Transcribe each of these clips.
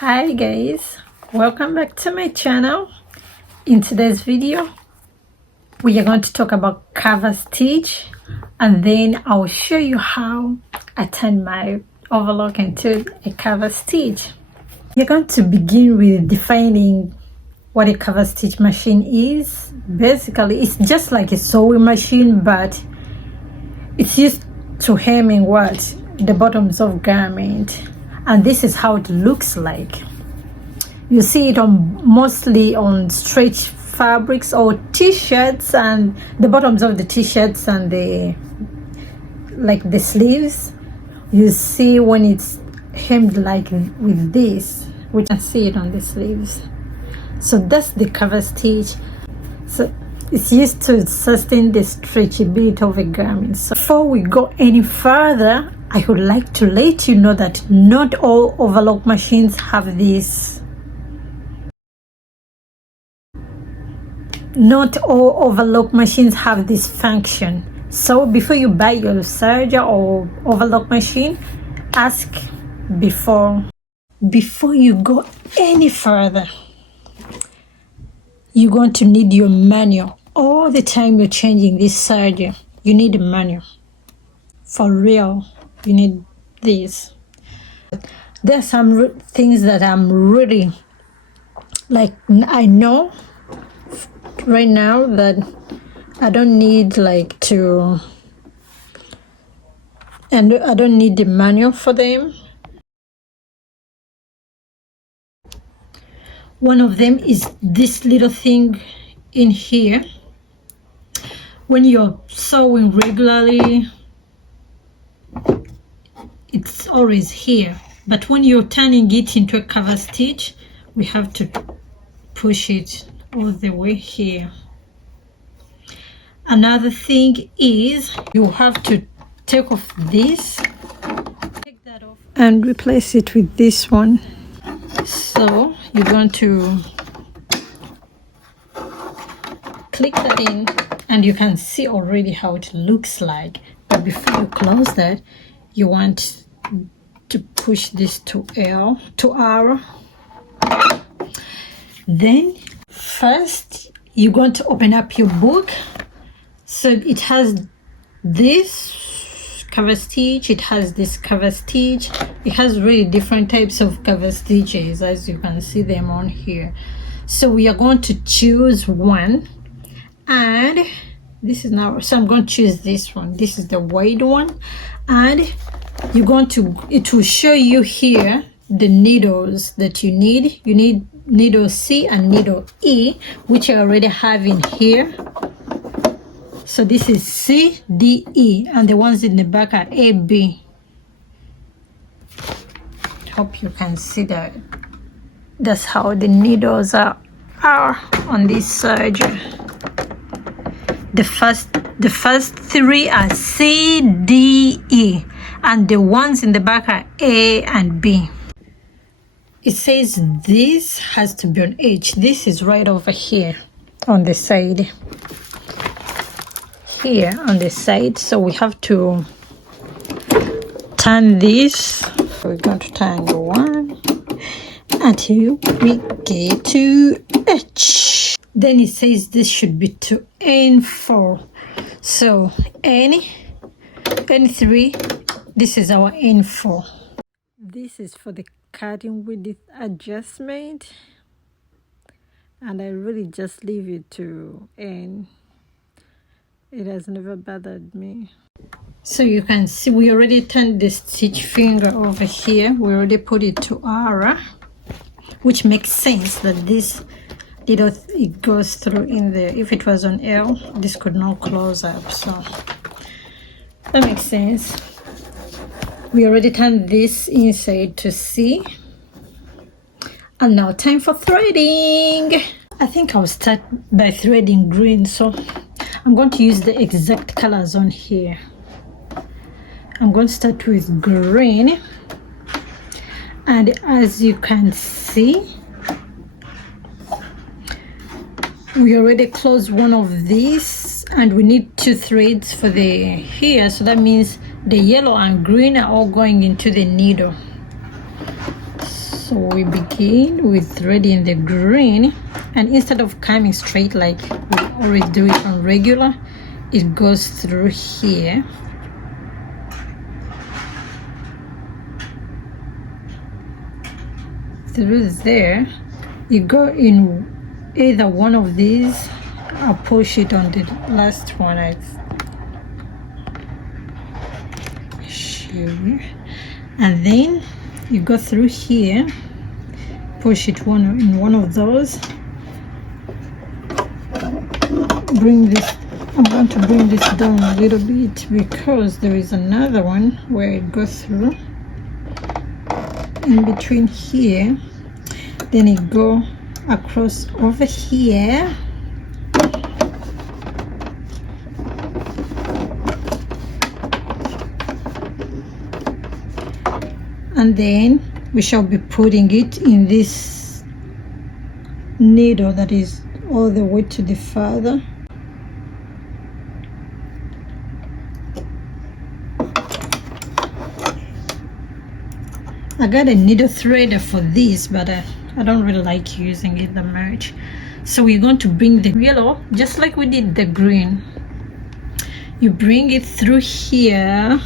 Hi guys, welcome back to my channel. In today's video we are going to talk about cover stitch, and then I'll show you how I turn my overlock into a cover stitch. We're going to begin with defining what a cover stitch machine is. Basically it's just like a sewing machine, but it's used to hemming the bottoms of garment. And this is how it looks like. You see it mostly on stretch fabrics or t-shirts, and the bottoms of the t-shirts and the sleeves. You see when it's hemmed like with this, we can see it on the sleeves. So that's the cover stitch. So it's used to sustain the stretchability of a garment. So before we go any further, I would like to let you know that not all overlock machines have this. Not all overlock machines have this function. So before you buy your serger or overlock machine, ask before you go any further. You're going to need your manual. All the time you're changing this serger, you need a manual. For real, you need this. There are some things that I'm really I know right now that I don't need and I don't need the manual for them. One of them is this little thing in here. When you're sewing regularly, it's always here, but when you're turning it into a cover stitch, we have to push it all the way here. Another thing is you have to take off this, take that off, and replace it with this one. So you're going to click that in, and you can see already how it looks like. But before you close that, you want to push this to R. Then first you're going to open up your book. So it has this cover stitch, it has this cover stitch, it has really different types of cover stitches, as you can see them on here. So we are going to choose one, and this is now, so I'm going to choose this one. This is the wide one, and it will show you here the needles that you need. You need needle C and needle E, which I already have in here. So this is C, D, E, and the ones in the back are A, B. Hope you can see that. That's how the needles are on this serger. The first three are C, D, E, and the ones in the back are A and B. It says this has to be on H. This is right over here on the side. Here on the side. So we have to turn this. We're going to turn the one until we get to H. Then it says this should be to N4. So N3, this is our N4. This is for the cutting width adjustment, and I really just leave it to N. It has never bothered me. So you can see we already turned the stitch finger over here. We already put it to R, which makes sense that this it goes through in there. If it was on L, this could not close up, so that makes sense. We already turned this inside to C, and now time for threading. I think I'll start by threading green, so I'm going to use the exact colors on here. I'm going to start with green, and as you can see, we already closed one of these, and we need 2 threads for the here, so that means the yellow and green are all going into the needle. So we begin with threading the green, and instead of coming straight like we always do it on regular, it goes through here. Through there, you go in either one of these. I'll push it on the last one. And then you go through here, push it in one of those. Bring this, I'm going to bring this down a little bit because there is another one where it goes through in between here, then it go across over here, and then we shall be putting it in this needle that is all the way to the father. I got a needle threader for this, but I don't really like using it that much. So we're going to bring the yellow just like we did the green. You bring it through here,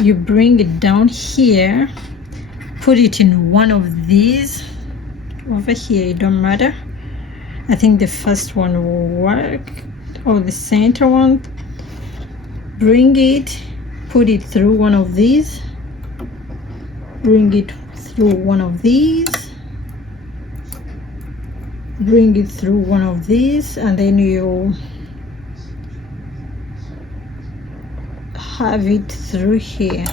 you bring it down here, put it in one of these over here, it don't matter. I think the first one will work, or the center one. Bring it, put it through one of these, bring it through one of these, bring it through one of these, and then you have it through here.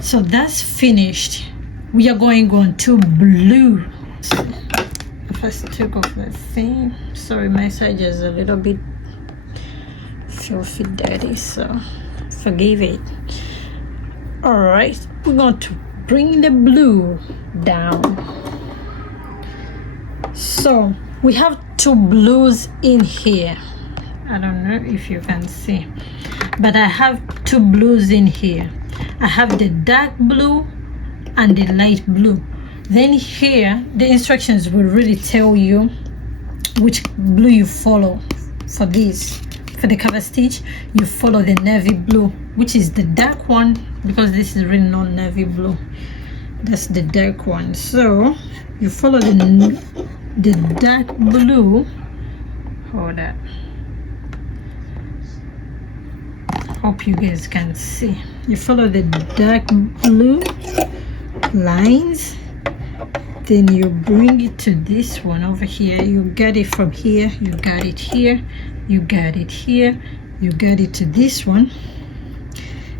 So that's finished. We are going on to blue. So I first took off the thing. Sorry, my serger is a little bit filthy dirty, so forgive it. All right, we're going to bring the blue down. So we have two blues in here. I don't know if you can see, but I have two blues in here. I have the dark blue and the light blue. Then here the instructions will really tell you which blue you follow. For this, for the cover stitch, you follow the navy blue, which is the dark one, because this is really not navy blue. That's the dark one. So you follow the dark blue. Hold up. Hope you guys can see. You follow the dark blue lines, then you bring it to this one over here. You get it from here, you got it here, you got it here, you got it to this one,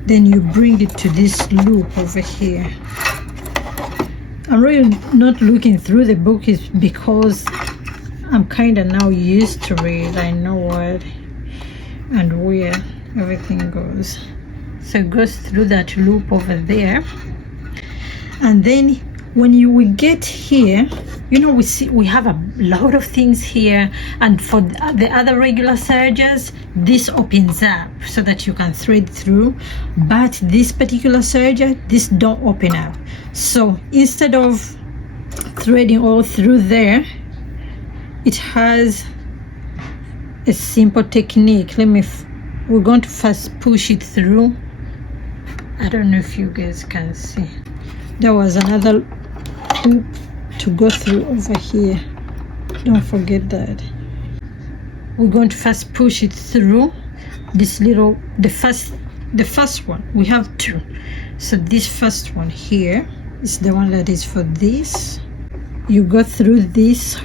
then you bring it to this loop over here. I'm really not looking through the book is because I'm kind of now used to it. I know what and where everything goes. So it goes through that loop over there, and then when you will get here, you know, we have a lot of things here, and for the other regular sergers, this opens up so that you can thread through, but this particular serger, this don't open up. So instead of threading all through there, it has a simple technique. We're going to first push it through. I don't know if you guys can see. There was another hoop to go through over here. Don't forget that. We're going to first push it through this little, the first one. We have two. So this first one here is the one that is for this. You go through this,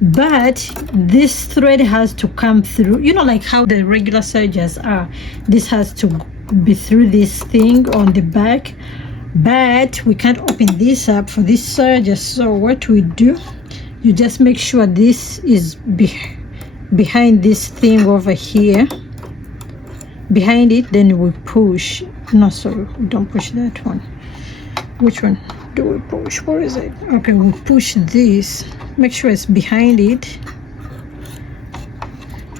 but this thread has to come through, you know, like how the regular sergers are. This has to be through this thing on the back, but we can't open this up for this serger. So what we do, you just make sure this is behind this thing over here, behind it, then we push. No, sorry, we don't push that one. Which one do we push? Where is it? Okay, we push this, make sure it's behind it.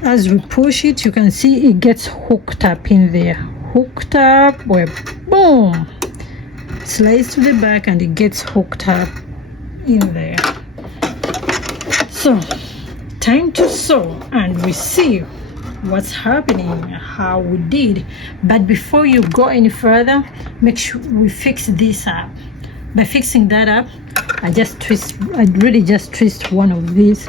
As we push it, you can see it gets hooked up in there. hooked up, where boom, slides to the back and it gets hooked up in there. So time to sew and we see what's happening, how we did. But before you go any further, make sure we fix this up. By fixing that up, I really just twist one of these.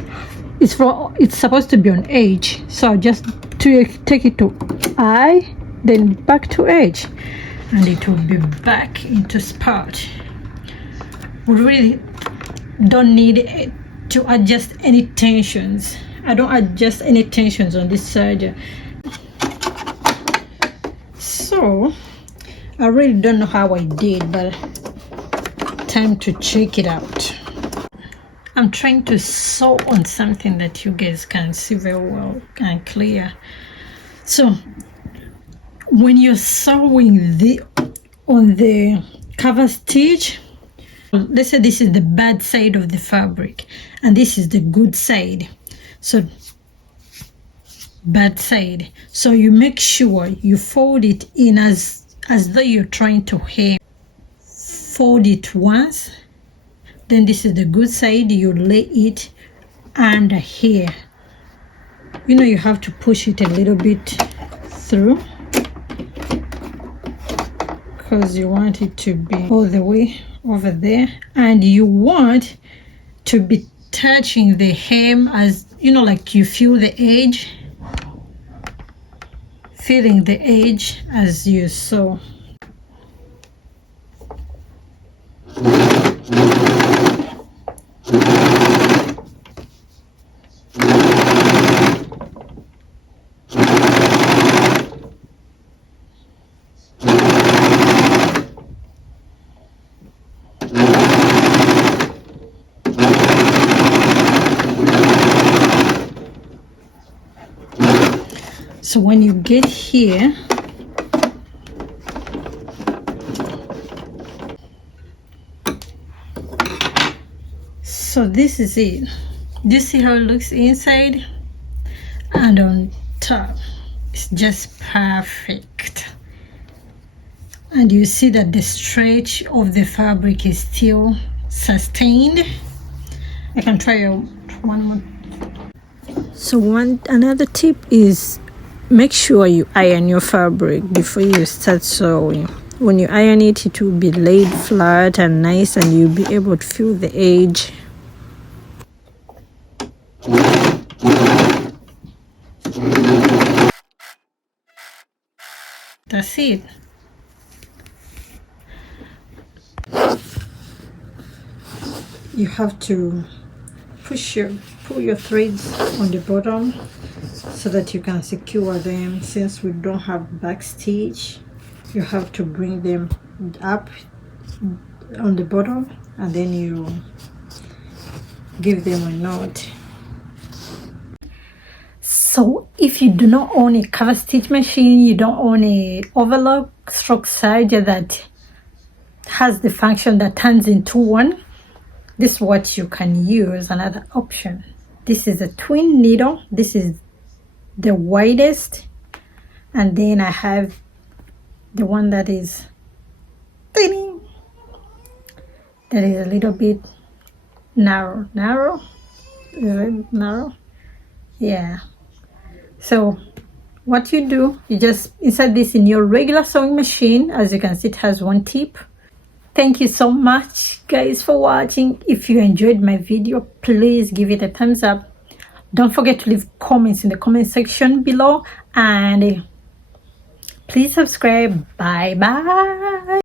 It's supposed to be on edge, so I just take it to I, then back to edge, and it will be back into spot. We really don't need to adjust any tensions. I don't adjust any tensions on this serger. So I really don't know how I did, but time to check it out. I'm trying to sew on something that you guys can see very well and clear. So when you're sewing on the cover stitch, let's say this is the bad side of the fabric and this is the good side. So bad side, so you make sure you fold it in as though you're trying to hem. Fold it once, then this is the good side, you lay it under here. You know, you have to push it a little bit through because you want it to be all the way over there, and you want to be touching the hem, as you know, like you feel the edge, feeling the edge as you sew. So when you get here, so this is it. Do you see how it looks inside and on top? It's just perfect. And you see that the stretch of the fabric is still sustained. I can try out one more. So another tip is make sure you iron your fabric before you start sewing. When you iron it, it will be laid flat and nice, and you'll be able to feel the edge. That's it. You have to pull your threads on the bottom so that you can secure them. Since we don't have back stitch, you have to bring them up on the bottom and then you give them a knot. So if you do not own a cover stitch machine, you don't own a overlock stroke serger that has the function that turns into one, this is what you can use. Another option, this is a twin needle. This is the widest, and then I have the one that is tiny, that is a little bit narrow. Is it narrow? Yeah. So what you do, you just insert this in your regular sewing machine. As you can see, it has one tip. Thank you so much guys for watching. If you enjoyed my video, please give it a thumbs up. Don't forget to leave comments in the comment section below, and please subscribe. Bye bye.